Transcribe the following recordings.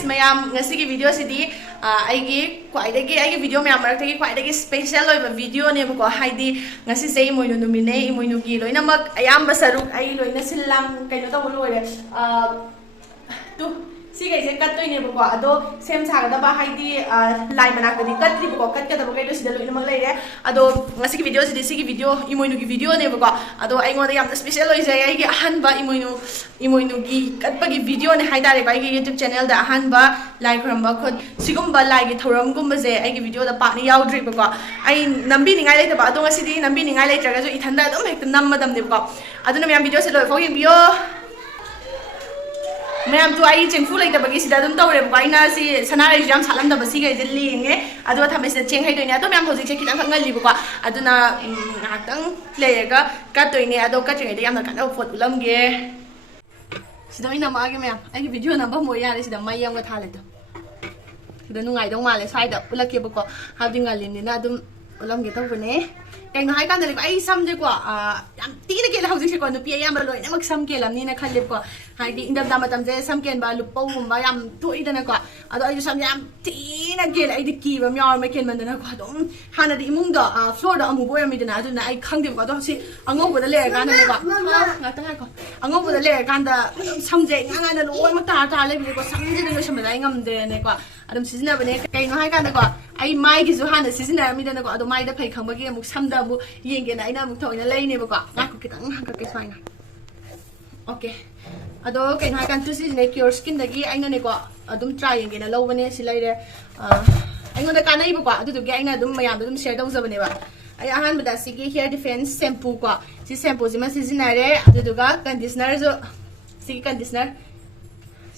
guys, mayam ngasi ki video sidi aigi video mayam marak ki special oi video ne ko haidi ngasi sei Emoinu numine Emoinu ki loina mak ayam basaruk ai loina silang kaino ta lore tu sigai se kat toine ko ado sem saga da ba haidi lai manak di kat tri ko kat ka da kai do sida loina mak leire ado ngasi ki video sidi video Emoinu ki video ne ko ado ai ngoda yam special oi jai ai ki ahan ba Emoinu ki kat pa ki video ne hai dare ba ai YouTube channel da ahan ba like ramba khod sigum ba like thoram gum ba je ai ki video da pa ni yaw dri ko ai nambi ni ngai le ta ba ado ngasi di nambi ni ngai le tra ga jo ithanda dum hek nam madam de ko ado na yam video se lo fo yim bio ma'am तो आई चेंगफू लेटबगी सिदा दम तौरे बाइना सि सना exam Salam दब सि गे लेंगे अदो थमे से Cheng हाइदोइने अदो मैम होजिक से खितंग खंगलिबो को अदुना ngakang लेगा कतोइने अदो कचेंगे यामना कनो फोट उलमगे सिदा इना मागे मैम आई वीडियो नंबर मो यारे सिदा मै याम गा थाले तो सिदा नुंगाइ दो माले साइड उलकेबो को हादिंग गालिनिना अदुम उलमगे तौबने कहीं हाई कान आई समझे को तीन के हौजिक को नुपी अयाम लोइनमक सम के लमनी खल्ले को हाइदी इंदम मतम जे सम केन बा लुपौगुम याम थोइदना को अदो आई सम याम तीन के आई की बम यार मे केन मंदना को दम हाना दी इमुंग द फ्लोर द अमु बोय मिदना अदुना आई खंगदे को दो सी अंगोबदा ले गान ने को ngata ko अंगोबदा ले गान द समजे ngana लोय म ता ता ले bi को समजे ने समदा आई ngamde ne ko adum sizina bane kai no hai kan ko ai mai gi ju hana sizina mi dana ko ado mai da phai khambagi amuk samda bu yenge na ina muk thoina lei ne ba ko na ko kitang ha ka saina okay ado kai hai kan tu sizina Cureskin dagi aina ne ko adum try yenge na lo bane si lai re ai ngona ka nai ba ko adu du ge aina adum mayam adum share dau zabane ba ai ahan bada sigi hair defense shampoo ko si shampoo ji ma sizina re adu du ga conditioner jo sigi conditioner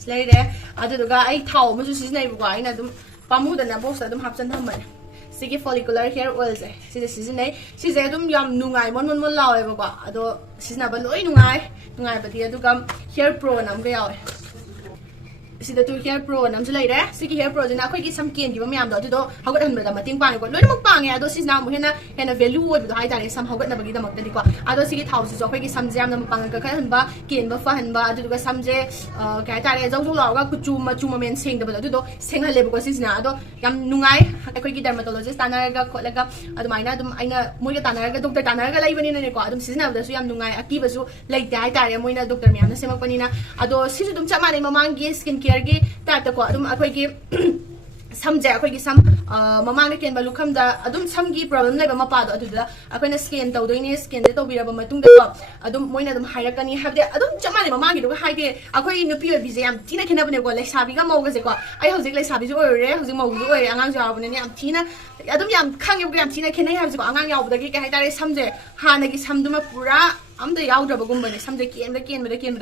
slay re adu du ga ai thau ma ju sizina ba ko aina adum pamu da na box adum hapchan thambane sigi follicular hair oil se si season si je dum yam nungai mon lawe ba ko ado season ba loi nungai ba ti adu gam hair pro nam ga yawe si da tu hair pro nam se lai re sigi hair pro jina khoi ki sam ken gi ba myam do adu do hagot han ba da mating pang ko loi mak pang ya ado season mo hena value oi ba hai ta re sam hagot na ba gi da mak da ko ado sigi thau si jo khoi ki sam jam nam pang ka khan ba ken ba fa han ba adu ga sam je ka ta re jau law ga ku chu ma men seng da ba adu do seng hale ba ko season ado yam nungai khoi ki dermatologist tanaraga kholaga adu maina adum aina moi ga tanaraga doctor tanaraga lai bani ne ko adum season da su yam nungai aki ba su lai ta hai ta re moi na doctor myam na semak pani na ado si su dum chama ne mamang gi skin care gi ta ta ko adum akhoi gi samje akhoi gi sam mamang ne ken ba lukham da adum sam gi problem lai ba ma pa do adu da akhoi na scan tau do ni scan de to bi ra ba matung da ko adum moi na adum hairakani habde adum chama ne mamang gi do hai de akhoi nupi oi bi je yam tina khena bane ko lai sabi ga mau ga je ko ai hojik lai sabi ju oi re hojik mau ju oi angang ja ba ne yam tina adum yam khang yam tina khena ha ji ko angang yaw da gi ka hai ta re samje ha na gi sam duma pura am da yaw dra ba gum bane samje ken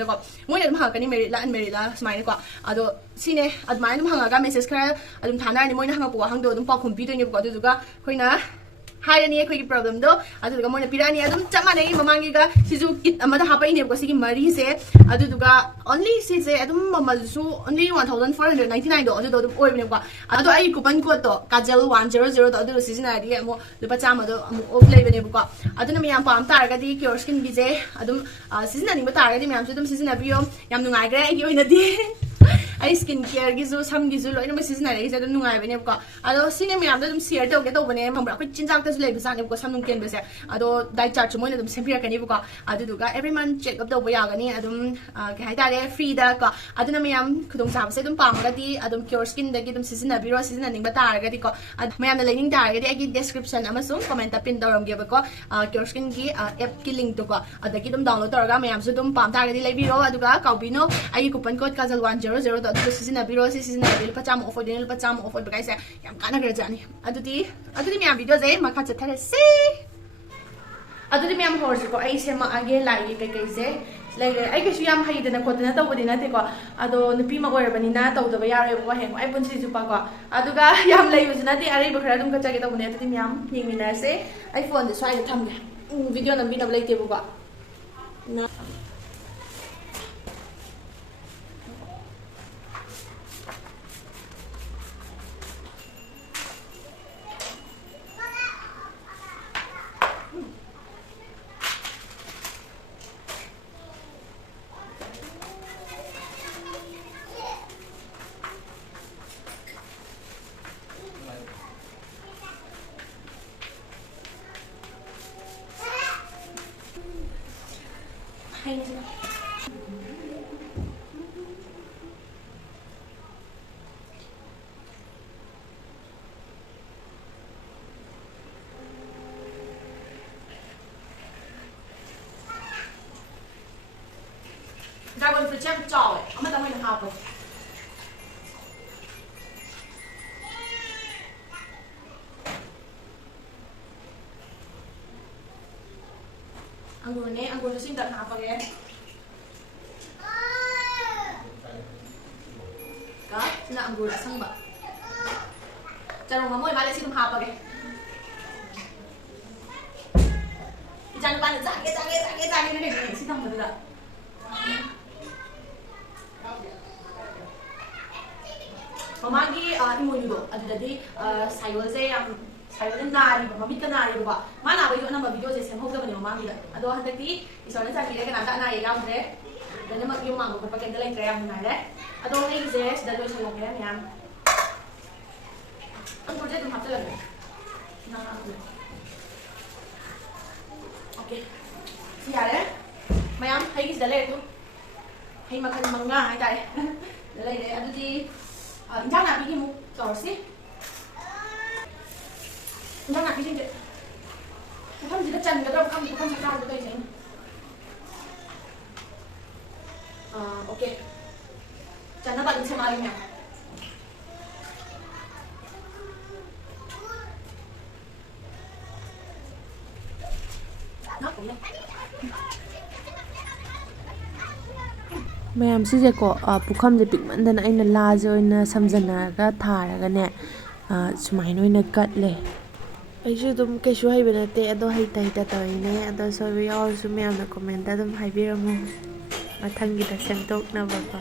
da ko moi na dum ha kani merit la smai ko ado sine admai dum hanga ga message khara adum thana ni moi na hanga po hang do dum pa khum pi do ni ko adu ga khoina hai ani khoi ki problem do adu ga moi na pirani adum chama nei mamangi ga sizu kit amada ha pai ne ko sigi mari se adu ga only si se adum mamal su only 1499 do adu dum oi ne ko adu ai coupon code to kajal 100 do adu season id mo lupa chama do off lay ne ko adu na miyam pam tar ga di Cureskin gi je adum season ani ba tar ga di miyam su dum season abiyo yam nungai gra ai oi na di ai skin care gi zo sam gi zo loi na season ai se dum nungai ba ne ko ado sine miyam dum share to ge to bane mambra ko chinjak ta su lei bisa ne ko sam nung ken be se ado dai chart mo na dum sempira ka ni ko adu ga every month check up do ba ya ga ni adum ke hai ta re free da ko adu na miyam khudong sa se dum pam ga di adum Cureskin da gi dum season abiro season aning ba tar ga di ko miyam na learning tar ga di ai description amasung comment pin doram ge ba ko Cureskin gi app ki link to ko adagi dum download tor ga miyam su dum pam tar ga di lai biro adu ga kaubino ai coupon code kajal 100 adu season abiro season abiro pacham offer din pacham offer ba kai se yam kana gra jani adu miyam video je makha chathare se adu miyam horse ko ai se ma age lai kai kai se lai ai ke su yam hai dana ko dana tawdi na te ko ado nupi ma goira bani na tawda ba yare ko hen ai pun si ju pa ko adu ga yam lai usna ti are ba khara dum ka chage tawne adu miyam yingmina se ai phone de swai tham ge video nam bi na lai te bu ba na dragon fruit yam chaw ama ta hoina happo anggur sing tak hapage ka sina anggur asang ba charong amoy bale sinum hapage jangan lupa jangan ini sih kamu tidak Mamagi Emoinu do adudadi sayur saya yang sayur nari mami kan nari ba mana video nama video saya semua udah mamagi da ado hadaki isoalnya saya kira kan ada nari yang deh dan nama yung mango pakai dalam yang nari ado ini saya sudah dua setengah jam yang anggur dia tuh hafal lagi nah oke siapa mayam hay gis dalay itu hay makan manga hay tayo dalay deh aduh di injang nabi himu sih injang nabi sih bukan jika can gak kamu bukan sekarang itu ini oke can apa ini sama ayamnya ꯃꯌꯥꯝ ꯁꯤꯁꯦꯀꯣ ꯄꯨꯈꯝꯁꯦ ꯄꯤꯛꯃꯟꯗꯅ ꯑꯩꯅ ꯂꯥꯁꯦ ꯑꯣꯏꯅ ꯁꯝꯖꯟꯅꯔꯒ ꯊꯥꯔꯒꯅꯦ ꯁꯨꯃꯥꯏꯅ ꯑꯣꯏꯅ ꯀꯠꯂꯦ ꯑꯩꯁꯨ ꯑꯗꯨꯝ ꯀꯩꯁꯨ ꯍꯩꯕ ꯅꯠꯇꯦ ꯑꯗꯣ ꯍꯩꯇ ꯇꯧꯔꯤꯅꯦ ꯑꯗꯣ ꯁꯣꯏꯕ ꯌꯥꯎꯔꯁꯨ ꯃꯌꯥꯝꯅ ꯀꯣꯃꯦꯟꯇ ꯑꯗꯨꯝ ꯍꯥꯏꯕꯤꯔꯝꯃꯨ ꯃꯊꯪꯒꯤꯗ ꯁꯦꯝꯗꯣꯛꯅꯕꯀꯣ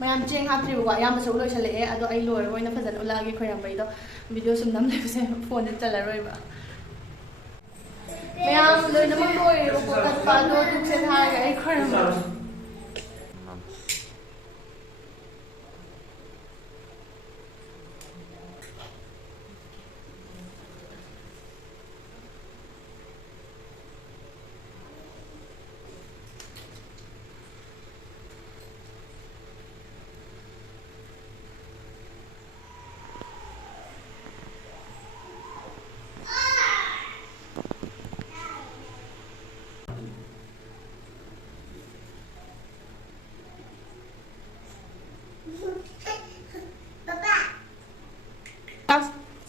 mayam cheng hapri ba yam so loi chale ado ai loi roi na fajan ulagi khoyam bai do video sum nam le se phone de chala roi ba mayam loi na mang loi ro ko kat pa do duk se tha ga ai khoyam ba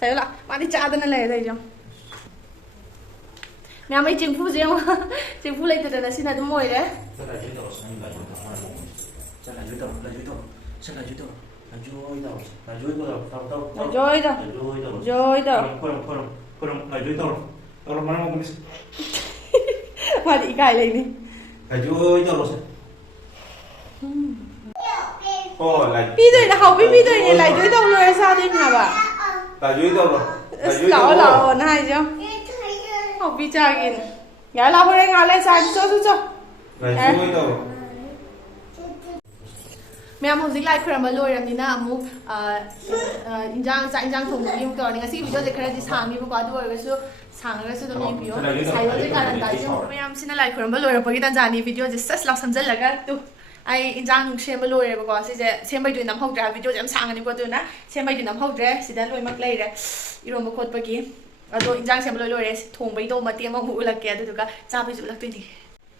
saya lah mati cah dan leh saya jam mẹ mấy chừng phu gì không chừng phu lấy từ đây là xin là đúng rồi đấy là dưới tàu là dưới tàu là dưới tàu là dưới tàu là dưới tàu là dưới tàu là dưới tàu orang mana mau kumis mà đi cài lên đi là dưới tàu rồi bây giờ là học bây giờ này lại dưới tàu rồi sao đi nhà bà là dưới tàu rồi lão này chứ học bây giờ kìa nhớ là hồi ngào lên sai cho là dưới tàu mẹ học dịch lại khởi mà lôi làm gì nào mu injang thùng nhiều kiểu này cái video dịch khởi thì sáng đi qua đuôi cái số sáng cái số tụi mình biểu sai rồi cái là đại chứ mẹ xin lại khởi mà lôi rồi bởi cái tan ni video dịch rất là sắm rất là cái tu ai injang nung xem mà lôi rồi bao giờ sẽ xem bây giờ nằm học ra video chấm sáng này qua tu na xem bây giờ nằm học ra sẽ đã lôi mắc lấy ra iron một cột bởi kia rồi injang xem mà lôi rồi thùng bây đồ mà tiêm mà mũi là kia tu cái cha bây giờ là tuyệt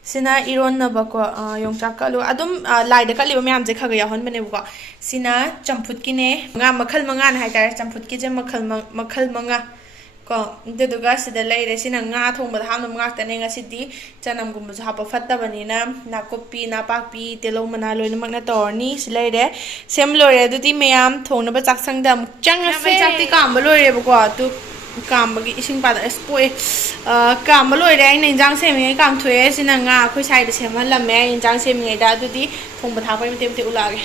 sina iron na ba ko yong chak ka lu adum lai de ka li myam je khaga ya hon bane ko sina champut ki ne nga makhal manga na hai tar champut ki je makhal manga ko de duga sida lai re sina nga thong ba ham nam ngak ta ne nga sidi chanam gum ju hapa fatta bani na kopi na pak pi telo mana loi na mak na tor ni silai re sem loi re du ti myam thong na ba chak sang da chang a se chak ti kam ba loi re ba ko tu काम बगी इसिंग पाद स्पोए काम लोय रे इन इंजांग सेमिंग काम थोए सिना nga khoi sai de seman lamme इंजांग सेमिंग दा दुदी थोंग बथा pai मते मते उलागे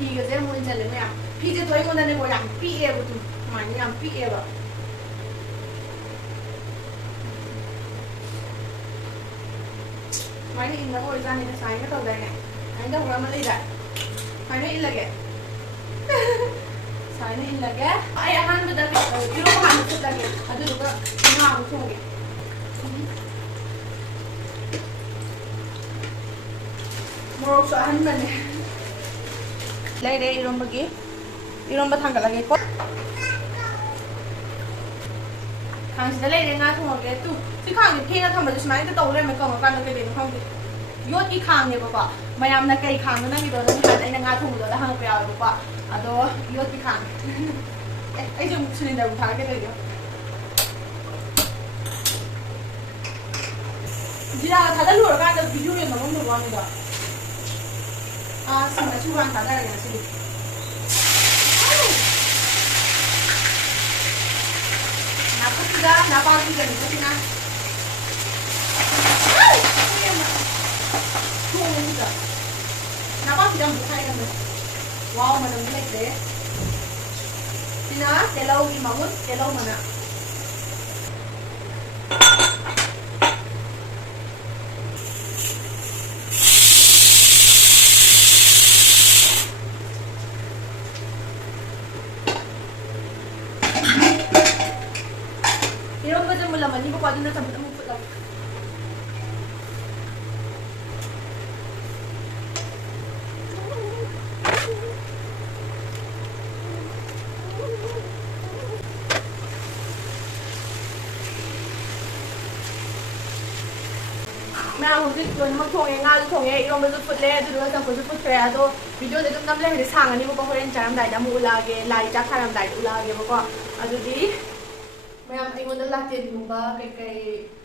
ꯐꯤꯒꯁꯦ ꯑꯃꯨꯛ ꯏꯟꯁꯤꯜꯂꯦ ꯃꯌꯥꯝ ꯐꯤꯁꯦ ꯊꯣꯏ ꯑꯩꯉꯣꯟꯗꯅꯦꯀꯣ ꯌꯥꯝ ꯄꯤꯛꯑꯦꯕ ꯇꯨ ꯁꯨꯃꯥꯏꯅ ꯌꯥꯝ ꯄꯤꯛꯑꯦꯕ ꯁꯨꯃꯥꯏꯅ ꯏꯟꯅꯕ ꯑꯣꯏꯖꯥꯠꯅꯤꯗ ꯁꯨꯃꯥꯏꯅ ꯇꯧꯗꯥꯏꯅꯦ ꯁꯨꯃꯥꯏꯅ ꯇꯧꯕ ꯑꯃ ꯂꯩꯗꯥꯏ ꯁꯨꯃꯥꯏꯅ ꯏꯜꯂꯒꯦ ꯁꯨꯃꯥꯏꯅ ꯏꯜꯂꯒꯦ ꯑꯩ ꯑꯍꯥꯟꯕꯗ ꯏꯔꯣꯟꯕ ꯍꯥꯟꯅ ꯐꯨꯠꯂꯒꯦ ꯑꯗꯨꯗꯨꯒ ꯉꯥ ꯑꯃꯨꯛ ꯊꯣꯡꯒꯦ मोरक्सो अहनबने लेरे इरोंबगी इरोंबा थांगलागेको खांसिदा लेरे nga थोंगे तु सि खांगे फेंगा थंबदे सुमाय त तौरे मे कम कान के देनो खांगे योटकी खांगे बाबा मयामना कई खांग नंगी दो नंगी हात अइना nga थोंबदो ला हांग प्याव बाबा अदो योटकी खांग ए जो सिलिंडर उठा के देयो जिरा थादा लोर का द वीडियो ये नमो नो वांगदा सिंगा सुगान थादा या सिलि 나쁘다 나빠지가 있구나. 좋은다. 나빠지가 못하겠네. 와우 mana mulai deh. Sina kelau imangun kelau mana? Laman ni ko pa din na sabot mo pula. मैं हौजिक जोन म थोंगे nga थोंगे इरोम बजु फुटले अदु रो जंको जु फुटरे अदो वीडियो दे दम नमले हे सांगनी बको होरेन चारम दाइदा मु उलागे लाई चा खारम दाइ उलागे बको अदुदी मैम अइगोंदा लाटेनगुंबा कई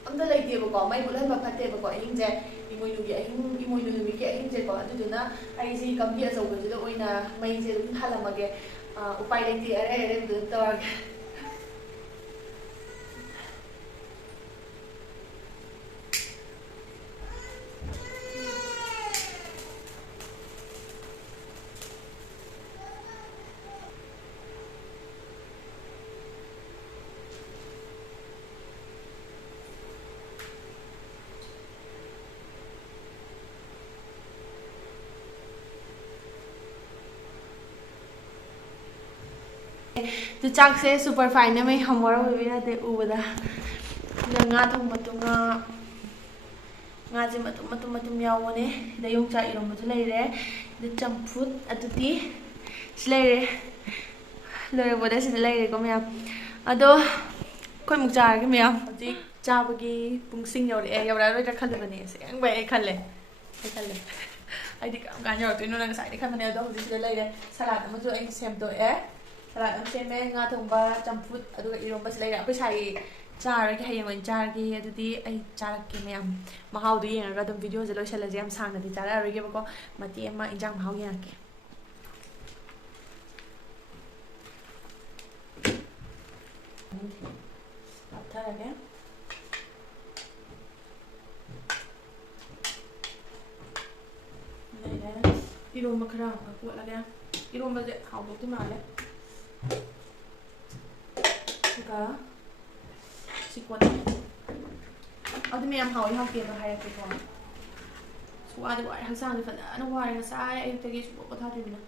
अमदा लेतेबको मै बुलहनबा फतेबको अहिंजे इमोइनुगी अहिं इमोइनु नुमिके अहिंजेको अदुदुना अइसि कम्पी अचौबजुदा ओइना मैसे दुम थालमगे उपाय लेते अरे अरे दुम तवागे तो चाक से सुपर फाइन में हमारा हो गया दे उबदा nga thong matunga nga je matum yawone da yong cha irom bu leire da champut atuti sleire lore boda sin leire ko mya ado koi muk cha ge mya ji cha bagi pungsing yaw e yaw ra ro ja khalle bane se ang bai ai khalle ai di kam ga yaw tu no nang sai di khan bane do ji leire salad ma jo ai sem to e salad am sem me nga thong ba champut adu ga irom ba leire apai sai चार के हयंग चार के अदुदी आई चार के ma'am महाउ दु येंगा दम video जे लोइसलजे हम सांगदि चारा रगे बको मति एमा इंजाम महाउ येंगे अच्छा लगे नहीं इरोम खरा को लगे इरोम बजे हाउ दो माले का सिक्वन अदु मैम हाउ हाउ के हाय के को सुवाद वाय हंसांग फना वाय साय अयुक्तगी सुबो पथा दिना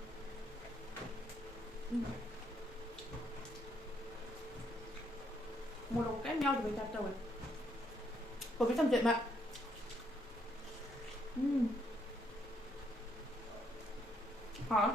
मोरो cái nhau thì mình đặt rồi có biết thầm chuyện mà hả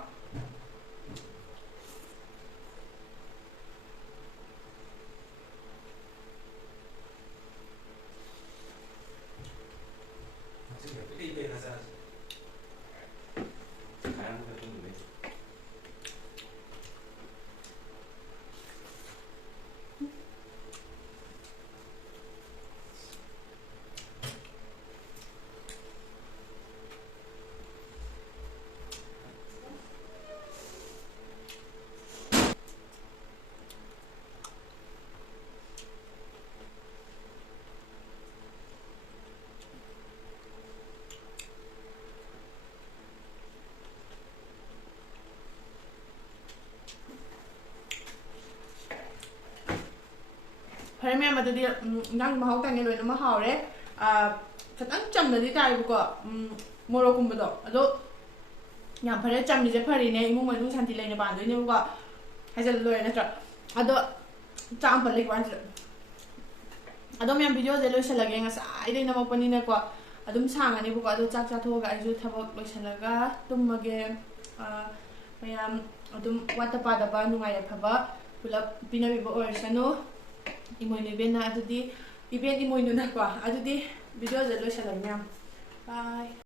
ꯐꯔꯦ ꯃꯌꯥꯝ ꯑꯗꯨꯗꯤ ꯏꯟꯖꯥꯡ ꯃꯍꯥꯎ ꯇꯪꯉꯦ ꯂꯣꯏꯅꯃꯛ ꯍꯥꯎꯔꯦ ꯈꯤꯇꯪ ꯆꯝꯅꯗꯤ ꯇꯥꯏꯕꯀꯣ ꯃꯣꯔꯣꯛꯀꯨꯝꯕꯗꯣ ꯑꯗꯣ ꯌꯥꯝ ꯐꯔꯦ ꯆꯝꯃꯤꯁꯦ ꯐꯔꯤꯅꯦ ꯏꯃꯨꯡ ꯃꯅꯨꯡ ꯁꯥꯟꯇꯤ ꯂꯩꯅ ꯄꯥꯟꯗꯣꯏꯅꯦꯕꯀꯣ ꯍꯥꯏꯖꯜꯂ ꯂꯣꯏꯔꯦ ꯅꯠꯇ꯭ꯔꯥ ꯑꯗꯣ ꯆꯥꯛ ꯑꯃ ꯂꯩꯀꯣ ꯍꯥꯏꯁꯤꯗ ꯑꯗꯣ ꯃꯌꯥꯝ ꯚꯤꯗꯤꯑꯣꯁꯦ ꯂꯣꯏꯁꯤꯜꯂꯒꯦ ꯉꯁꯥꯏꯗꯩ ꯅꯝꯃꯛꯄꯅꯤꯅꯀꯣ ꯑꯗꯨꯝ ꯁꯥꯡꯉꯅꯦꯕꯀꯣ ꯑꯗꯣ ꯆꯥꯛ ꯆꯥꯊꯣꯛꯑꯒ ꯑꯩꯁꯨ ꯊꯕꯛ ꯂꯣꯏꯁꯤꯜꯂꯒ ꯇꯨꯝꯃꯒꯦ ꯃꯌꯥꯝ ꯑꯗꯨꯝ ꯋꯥꯠꯇ ꯄꯥꯗꯕ ꯅꯨꯡꯉꯥꯏ ꯌꯥꯏꯐꯕ ꯄꯨꯂꯞ ꯄꯤꯅꯕꯤꯕ ꯑꯣꯏꯔꯁꯅꯨ ꯏꯃꯣꯏꯅꯨ ꯏꯕꯦꯟꯅ ꯑꯗꯨꯗꯤ ꯏꯕꯦꯟ ꯏꯃꯣꯏꯅꯨꯅꯀꯣ ꯑꯗꯨꯗꯤ ꯚꯤꯗꯤꯑꯣꯁꯦ ꯂꯣꯏꯁꯤꯜꯂꯒꯦ ꯃꯌꯥꯝ ꯕꯥꯏ